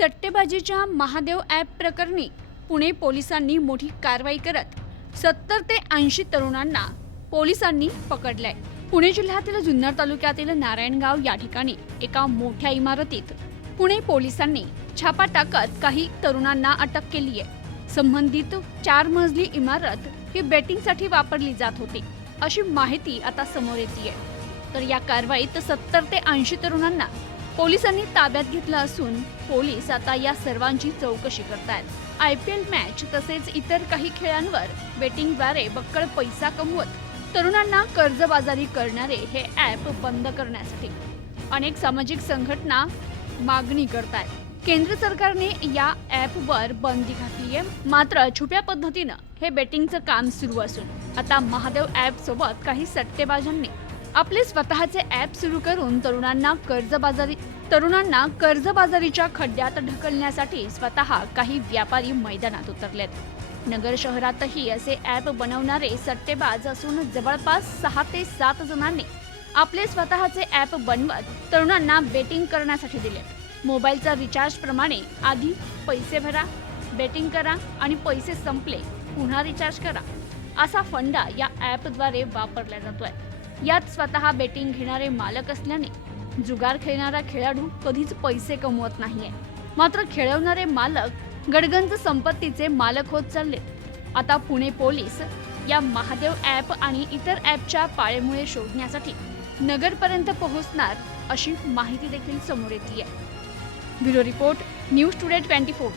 सट्टेबाजीच्या Mahadev app प्रकरणी पुणे पोलिसांनी मोठी कारवाई करत सत्तर ते ऐंशी तरुणांना पोलिसांनी पकडलंय. पुणे जिल्ह्यातील जुन्नर तालुक्यातील नारायणगाव या ठिकाणी एका मोठ्या इमारतीत पुणे पोलिसांनी छापा टाकत काही तरुणांना अटक केली आहे. संबंधित चार मजली इमारत ही बेटिंगसाठी वापरली जात होती. अशी माहिती आता समोर येते तर या कारवाईत सत्तर ते ऐंशी तरुणांना पोलिसांनी ताब्यात घेतलं असून पोलीस आता या सर्वांची चौकशी करतायत. आय पी एल मॅच तसेच इतर काही खेळांवर बेटिंगद्वारे बक्कळ पैसा कमवत तरुणांना कर्जबाजारी करणारे हे ॲप बंद करण्यासाठी अनेक सामाजिक संघटना मागणी करतायत. केंद्र सरकारने या ॲपवर बंदी घातली आहे मात्र छुप्या पद्धतीनं हे बेटिंगचं काम सुरू असून आता महादेव ॲप सोबत काही सट्टेबाजांनी आपले स्वतःचे ॲप सुरू करून तरुणांना कर्जबाजारी तरुणांना कर्जबाजारीच्या खड्ड्यात ढकलण्यासाठी स्वतः काही व्यापारी मैदानात उतरलेत. नगर शहरातही असे ॲप बनवणारे सट्टेबाज असून जवळपास सहा ते सात जणांनी आपले स्वतःचे ॲप बनवत तरुणांना बेटिंग करण्यासाठी दिले मोबाईलचा रिचार्ज प्रमाणे आधी पैसे भरा बेटिंग करा आणि पैसे संपले पुन्हा रिचार्ज करा. असा फंडा या ॲपद्वारे वापरला जातोय. यात स्वतः बेटिंग घेणारे मालक असल्याने जुगार खेळणारा खेळाडू कधीच पैसे कमवत नाहीये. मात्र खेळवणारे मालक गडगंज संपत्तीचे मालक होत चालले. आता पुणे पोलीस या महादेव ॲप आणि इतर ॲपच्या पाळेमुळे शोधण्यासाठी नगरपर्यंत पोहोचणार अशी माहिती देखील समोर येते bureau report news today twenty four.